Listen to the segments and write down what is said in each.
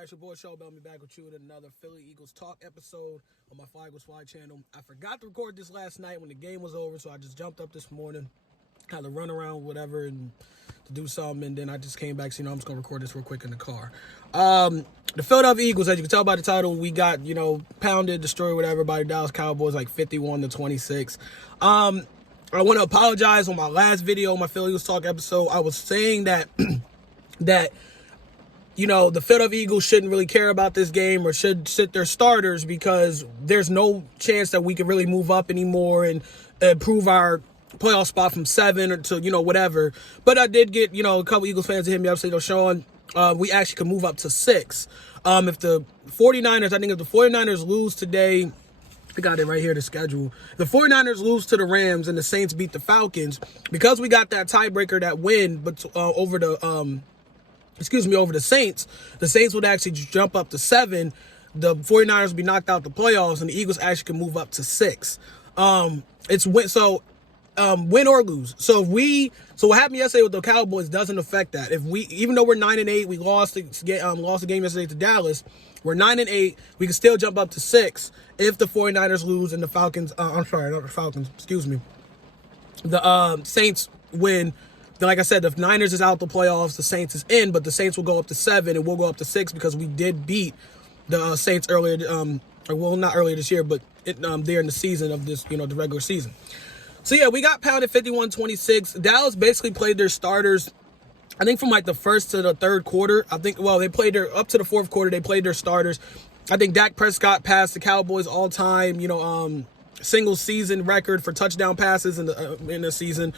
guys, your boy Show Bellamy back with you with another Philly Eagles Talk episode on my Fly Eagles Fly channel. I forgot to record this last night when the game was over, so I just jumped up this morning, kind of run around, whatever, and to do something, and then I just came back, so, I'm just going to record this real quick in the car. The Philadelphia Eagles, as you can tell by the title, we got, pounded, destroyed, whatever, by the Dallas Cowboys, like 51-26. I want to apologize on my last video, my Philly Eagles Talk episode. I was saying that, the Philadelphia Eagles shouldn't really care about this game or should sit their starters because there's no chance that we can really move up anymore and improve our playoff spot from 7 or to, whatever. But I did get, a couple Eagles fans to hit me up saying, Sean, we actually could move up to 6. If the 49ers lose today, I got it right here, the schedule. The 49ers lose to the Rams and the Saints beat the Falcons. Because we got that tiebreaker, that win, but over the Saints. The Saints would actually jump up to 7. The 49ers would be knocked out the playoffs, and the Eagles actually can move up to 6. Win or lose. So what happened yesterday with the Cowboys doesn't affect that. Even though we're 9-8, we lost the game yesterday to Dallas. We're 9-8. We can still jump up to 6 if the 49ers lose and the Falcons. The Saints win. Like I said, the Niners is out the playoffs, the Saints is in, but the Saints will go up to 7 and we'll go up to 6 because we did beat the Saints earlier, not earlier this year, but there in the season of this, the regular season. So yeah, we got pounded 51-26. Dallas basically played their starters, I think from like the first to the third quarter. They played up to the fourth quarter, they played their starters. I think Dak Prescott passed the Cowboys all-time, single season record for touchdown passes in the season.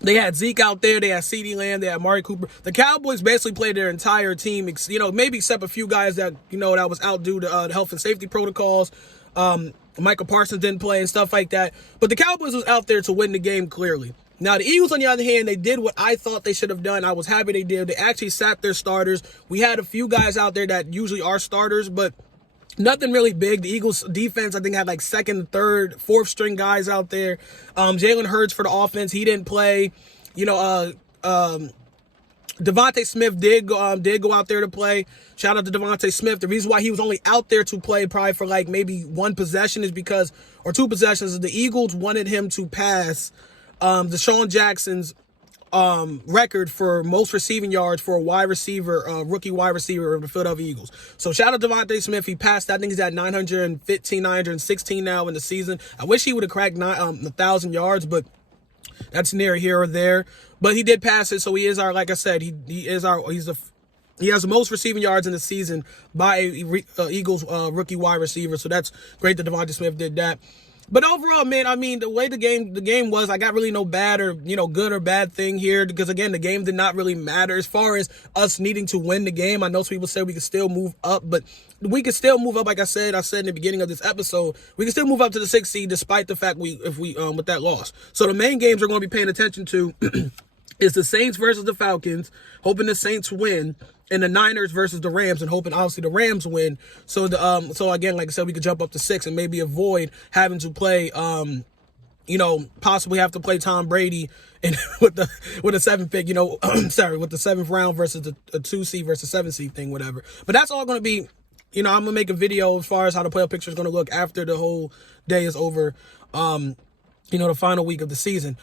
They had Zeke out there. They had CeeDee Lamb. They had Amari Cooper. The Cowboys basically played their entire team, maybe except a few guys that, that was out due to health and safety protocols. Michael Parsons didn't play and stuff like that. But the Cowboys was out there to win the game clearly. Now, the Eagles, on the other hand, they did what I thought they should have done. I was happy they did. They actually sat their starters. We had a few guys out there that usually are starters, but nothing really big. The Eagles defense, I think, had like second, third, fourth string guys out there. Jalen Hurts for the offense, he didn't play. Devontae Smith did go out there to play. Shout out to Devontae Smith. The reason why he was only out there to play probably for like maybe one possession or two possessions, is the Eagles wanted him to pass Deshaun Jackson's record for most receiving yards for a rookie wide receiver of the Philadelphia Eagles. So shout out to Devontae Smith. He passed, I think he's at 915, 916 now in the season. I wish he would have cracked 1,000 yards, but that's near here or there. But he did pass it, so he is like I said, he has the most receiving yards in the season by a Eagles rookie wide receiver. So that's great that Devontae Smith did that. But overall, man, the way the game was, I got really no bad or, good or bad thing here because, again, the game did not really matter as far as us needing to win the game. I know some people said we could still move up, but we could still move up. Like I said in the beginning of this episode, we can still move up to the 6th seed despite the fact with that loss. So the main games we're going to be paying attention to is the Saints versus the Falcons, hoping the Saints win, and the Niners versus the Rams, and hoping obviously the Rams win. So again, like I said, we could jump up to 6 and maybe avoid having to play, possibly have to play Tom Brady with the 7th pick, with the 7th round versus a 2 seed versus 7 seed thing, whatever. But that's all going to be, I'm going to make a video as far as how the playoff picture is going to look after the whole day is over, the final week of the season.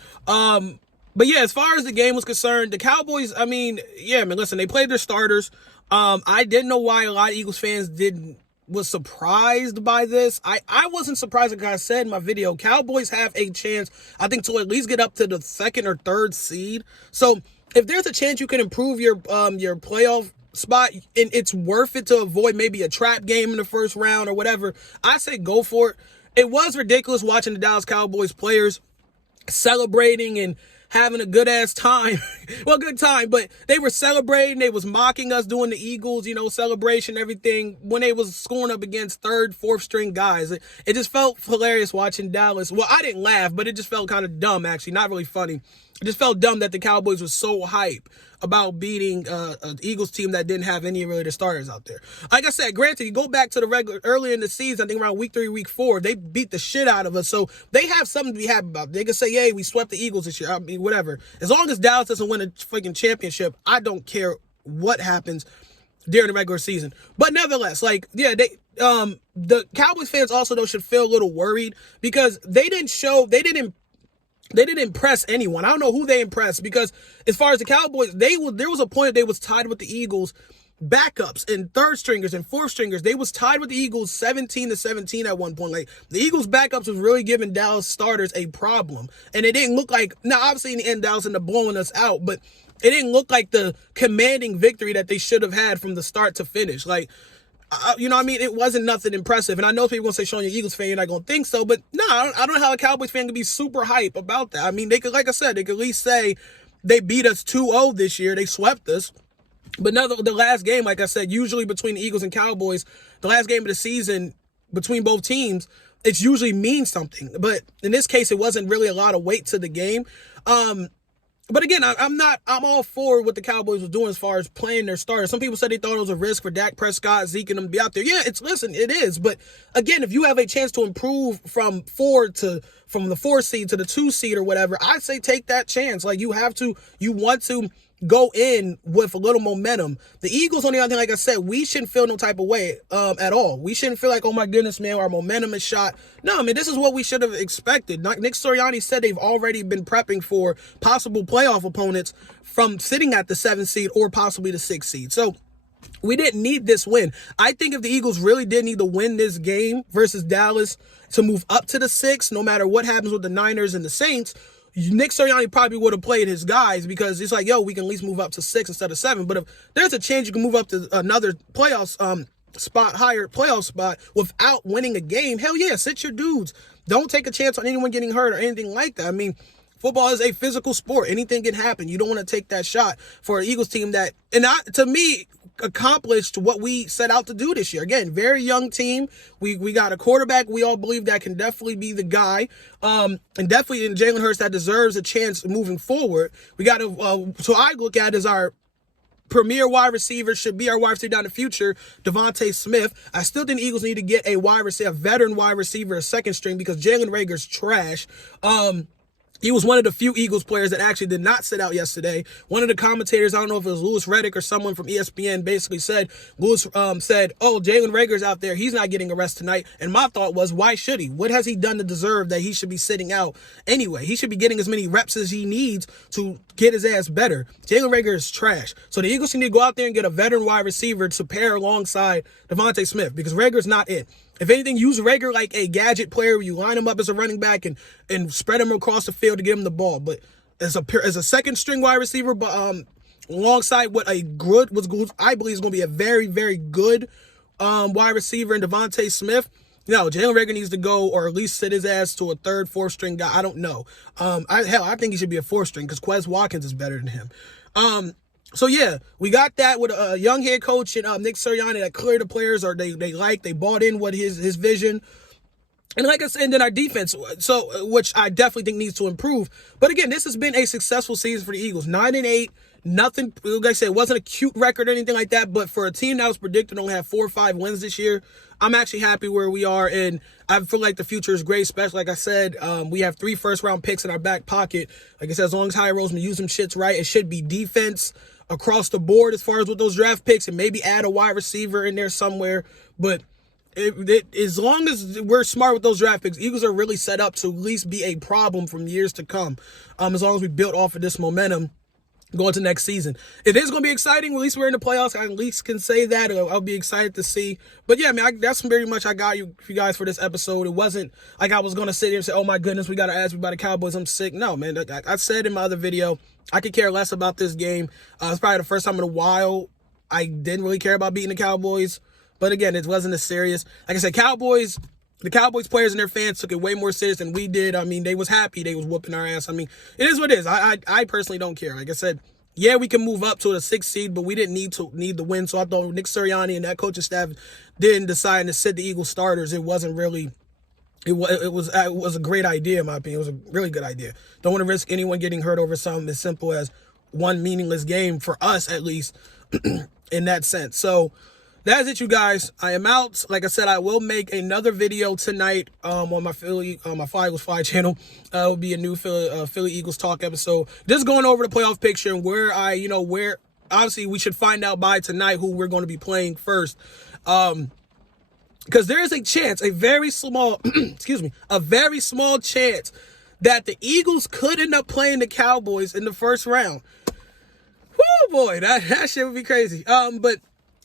But yeah, as far as the game was concerned, the Cowboys, listen, they played their starters. I didn't know why a lot of Eagles fans was surprised by this. I wasn't surprised, like I said in my video. Cowboys have a chance, I think, to at least get up to the 2nd or 3rd seed. So if there's a chance you can improve your playoff spot and it's worth it to avoid maybe a trap game in the first round or whatever, I say go for it. It was ridiculous watching the Dallas Cowboys players celebrating and having a good-ass time. Well, good time, but they were celebrating. They was mocking us doing the Eagles, celebration, everything, when they was scoring up against 3rd, 4th string guys. It just felt hilarious watching Dallas. Well, I didn't laugh, but it just felt kind of dumb, actually. Not really funny. It just felt dumb that the Cowboys were so hype about beating an Eagles team that didn't have any really the starters out there. Like I said, granted, you go back to the earlier in the season, I think around week 3, week 4, they beat the shit out of us. So they have something to be happy about. They can say, hey, we swept the Eagles this year. Whatever. As long as Dallas doesn't win a freaking championship, I don't care what happens. during the regular season. But nevertheless, like, yeah, the Cowboys fans also though should feel a little worried because they didn't impress anyone. I don't know who they impressed because as far as the Cowboys, there was a point they was tied with the Eagles backups and third stringers and fourth stringers. They was tied with the Eagles 17-17 at one point. Like, the Eagles backups was really giving Dallas starters a problem. And it didn't look like, now obviously in the end Dallas ended up blowing us out, but it didn't look like the commanding victory that they should have had from the start to finish. Like, you know what I mean? It wasn't nothing impressive. And I know people going to say, Sean, you're an Eagles fan, you're not going to think so. But no, I don't know how a Cowboys fan can be super hype about that. I mean, they could, like I said, they could at least say they beat us 2-0 this year. They swept us. But now the last game, like I said, usually between the Eagles and Cowboys, the last game of the season between both teams, it usually means something. But in this case, it wasn't really a lot of weight to the game. But again, I'm all for what the Cowboys was doing as far as playing their starters. Some people said they thought it was a risk for Dak Prescott, Zeke, and them to be out there. Yeah, it is. But again, if you have a chance to improve from the 4 seed to the 2 seed or whatever, I say take that chance. Like, you want to go in with a little momentum. The Eagles, on the other hand, like I said, we shouldn't feel no type of way at all. We shouldn't feel like, oh my goodness, man, our momentum is shot. No, I mean, this is what we should have expected. Nick Sirianni said they've already been prepping for possible playoff opponents from sitting at the 7th seed or possibly the 6th seed. So we didn't need this win. I think if the Eagles really did need to win this game versus Dallas to move up to the 6th, no matter what happens with the Niners and the Saints, Nick Sirianni probably would have played his guys because it's like, yo, we can at least move up to 6 instead of 7. But if there's a chance you can move up to another higher playoff spot without winning a game, hell yeah, sit your dudes. Don't take a chance on anyone getting hurt or anything like that. I mean, football is a physical sport. Anything can happen. You don't want to take that shot for an Eagles team that, to me, accomplished what we set out to do this year. Again, very young team. We got a quarterback we all believe that can definitely be the guy. And definitely in Jalen Hurts that deserves a chance moving forward. We got so I look at as our premier wide receiver, should be our wide receiver down the future, Devontae Smith. I still think the Eagles need to get a veteran wide receiver, a second string, because Jalen Reagor's trash. He was one of the few Eagles players that actually did not sit out yesterday. One of the commentators, I don't know if it was Louis Riddick or someone from ESPN, basically said, oh, Jalen Reagor's out there. He's not getting a rest tonight. And my thought was, why should he? What has he done to deserve that he should be sitting out anyway? He should be getting as many reps as he needs to get his ass better. Jalen Reagor is trash. So the Eagles need to go out there and get a veteran wide receiver to pair alongside Devontae Smith because Reagor's not it. If anything, use Reagor like a gadget player where you line him up as a running back and spread him across the field to get him the ball. But as a second string wide receiver, but alongside what I believe is going to be a very, very good wide receiver in Devontae Smith, Jalen Reagor needs to go or at least sit his ass to a third, fourth string guy. I don't know. I think he should be a fourth string because Quez Watkins is better than him. So yeah, we got that with a young head coach and Nick Sirianni that cleared the players or they bought in what his vision. And like I said, and then our defense, which I definitely think needs to improve. But again, this has been a successful season for the Eagles. 9-8, nothing, like I said, it wasn't a cute record or anything like that. But for a team that was predicted to only have 4 or 5 wins this year, I'm actually happy where we are. And I feel like the future is great, especially like I said, we have 3 first-round picks in our back pocket. Like I said, as long as High Roseman use them shits right, it should be defense across the board as far as with those draft picks and maybe add a wide receiver in there somewhere. But as long as we're smart with those draft picks, Eagles are really set up to at least be a problem from years to come. As long as we build off of this momentum going to next season. It is going to be exciting. At least we're in the playoffs. I at least can say that. I'll be excited to see. But yeah, man, that's very much I got you guys for this episode. It wasn't like I was going to sit here and say, oh my goodness, we got to ask me about the Cowboys. I'm sick. No, man. I said in my other video, I could care less about this game. It's probably the first time in a while I didn't really care about beating the Cowboys. But again, it wasn't as serious. Like I said, the Cowboys players and their fans took it way more serious than we did. I mean, they was happy. They was whooping our ass. I mean, it is what it is. I personally don't care. Like I said, yeah, we can move up to the 6th seed, but we didn't need the win. So I thought Nick Sirianni and that coaching staff didn't decide to sit the Eagles starters. It wasn't really. It was a great idea, in my opinion. It was a really good idea. Don't want to risk anyone getting hurt over something as simple as one meaningless game for us, at least, in that sense. So that's it, you guys. I am out. Like I said, I will make another video tonight on my my Fly Eagles Fly channel. It will be a new Philly Eagles talk episode. Just going over the playoff picture and where obviously we should find out by tonight who we're going to be playing first. Because there is a chance, a very small, excuse me, a very small chance that the Eagles could end up playing the Cowboys in the first round. Woo, boy, that shit would be crazy. But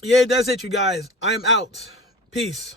yeah, that's it, you guys. I am out. Peace.